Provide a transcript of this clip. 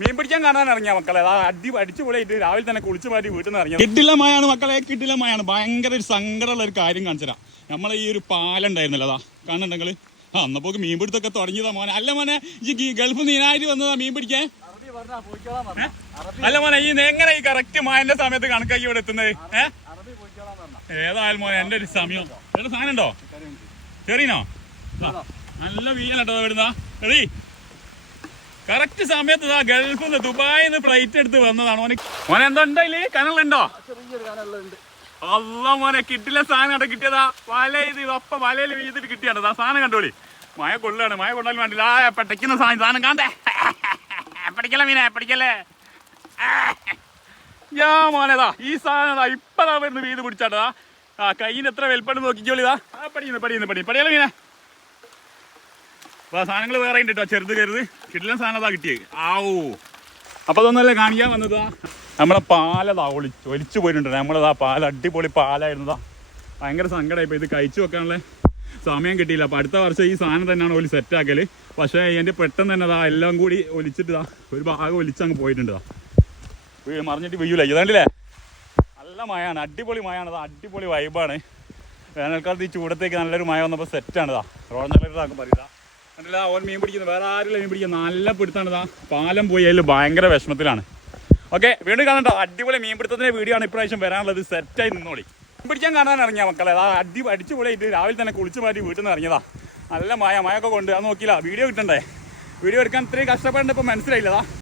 മീൻ പിടിക്കാൻ കാണാൻ ഇറങ്ങിയ മക്കളെ അടിച്ചു പൊളിയായിട്ട് രാവിലെ തന്നെ കുളിച്ചു മാറ്റി വീട്ടിൽ നിന്ന് ഇറങ്ങിയത്. കിട്ടിലമായാണ് മക്കളെ, കിട്ടിലമായാണ്. ഭയങ്കര ഒരു സങ്കടമുള്ള ഒരു കാര്യം കാണിച്ചുതരാം. നമ്മളെ ഈ ഒരു പാലുണ്ടായിരുന്നല്ലോ, അതാ കാണുന്നുണ്ടെങ്കിൽ അന്നപ്പോ മീൻ പിടുത്തൊക്കെ തുടങ്ങിയതാ മോനെ. അല്ല മോനെ, ഈ ഗൾഫ് നീനായിട്ട് വന്നതാ മീൻ പിടിക്കാൻ? അല്ല മോനെ, ഈ എങ്ങനെ ഈ കറക്റ്റ് മായന്റെ സമയത്ത് കണക്കാക്കി ഇവിടെ എത്തുന്നത്? ഏതായാലും മോനെ എന്റെ ഒരു സമയം. ഇവിടെ സാധനം ഉണ്ടോ? ചെറിയനോ? നല്ല വീഴാട്ടോ ഇവിടുന്ന. എടീ കറക്റ്റ് സമയത്ത് ഗൾഫിൽ നിന്ന് ദുബായിൽ നിന്ന് ഫ്ലൈറ്റ് എടുത്ത് വന്നതാണ് മോനെ. മോനെ എന്താ ഉണ്ടായില്ലേ? കനലുണ്ടോ? അല്ല മോനെ, കിട്ടില്ല സാധനം കണ്ടോ കിട്ടിയതാ. വല ഇത് ഒപ്പ വലയിൽ വീതിട്ട് കിട്ടിയാണ്ടോ സാധനം കണ്ടോളി. മഴ കൊള്ളാണ്, മഴ കൊണ്ടാലും വേണ്ടില്ല. പെട്ടയ്ക്കുന്ന സാധനം കാണ്ടേ. പഠിക്കല മീനെ പഠിക്കല്ലേ. മോനേതാ ഈ സാധനം ഇപ്പതാ വരുന്ന വീത് പിടിച്ചാട്ടാ. കയ്യിന് എത്ര വെൽപ്പണ്ട് നോക്കിക്കോളിതാ. പടിയല്ല മീനെ. അപ്പൊ സാധനങ്ങൾ വേറെ ഉണ്ട് കേട്ടോ, ചെറുത് കരുത്. കിട്ടില്ല സാധനം കിട്ടിയത്. ആവൂ. അപ്പൊ അതൊന്നല്ലേ കാണിക്കാൻ വന്നതാ. നമ്മളെ പാലതാ ഒലിച്ചു പോയിട്ടുണ്ട്. നമ്മളതാ പാൽ അടിപൊളി പാലായിരുന്നതാ. ഭയങ്കര സങ്കടമായിപ്പോ. ഇത് കഴിച്ചു വെക്കാനുള്ള സമയം കിട്ടിയില്ല. അപ്പൊ അടുത്ത വർഷം ഈ സാധനം തന്നെയാണ് ഒലി സെറ്റാക്കല്. പക്ഷേ എൻ്റെ പെട്ടെന്ന് തന്നെ എല്ലാം കൂടി ഒലിച്ചിട്ട് ഒരു ഭാഗം ഒലിച്ചങ്ങ് പോയിട്ടുണ്ട്. മറിഞ്ഞിട്ട് വീഴൂല. ഇതാണ്ടില്ലേ നല്ല മഴയാണ്, അടിപൊളി മഴയാണ്. അടിപൊളി വൈബാണ്. വേനൽക്കാലത്ത് ഈ ചൂടത്തേക്ക് നല്ലൊരു മഴ വന്നപ്പോൾ സെറ്റാണിതാ. റോഡ് നല്ലൊരു പറയുക കണ്ടില്ല. ഓൻ മീൻ പിടിക്കുന്നത് വേറെ ആരില്ല മീൻ പിടിക്കുന്നത്. നല്ല പിടുത്താണിതാ. പാലം പോയി അതിൽ ഭയങ്കര വിഷമത്തിലാണ്. ഓക്കെ, വീണ്ടും കാണണ്ടോ. അടിപൊളി മീൻ പിടുത്തത്തിൻ്റെ വീഡിയോ ആണ് ഇപ്രാവശ്യം വരാനുള്ളത്. സെറ്റായി നിന്നോളി. മീൻ പിടിക്കാൻ കാണാൻ ഇറങ്ങിയ മക്കളെ. അടിച്ചു പൊളിയായിട്ട് രാവിലെ തന്നെ കുളിച്ച് മാറ്റി വീട്ടിൽ നിന്ന് ഇറങ്ങിയതാ. നല്ല മഴയൊക്കെ കൊണ്ട് അത് നോക്കിയില്ല. വീഡിയോ കിട്ടണ്ടേ? വീഡിയോ എടുക്കാൻ ഇത്രയും കഷ്ടപ്പെടേണ്ട ഇപ്പം മനസ്സിലായില്ലതാ.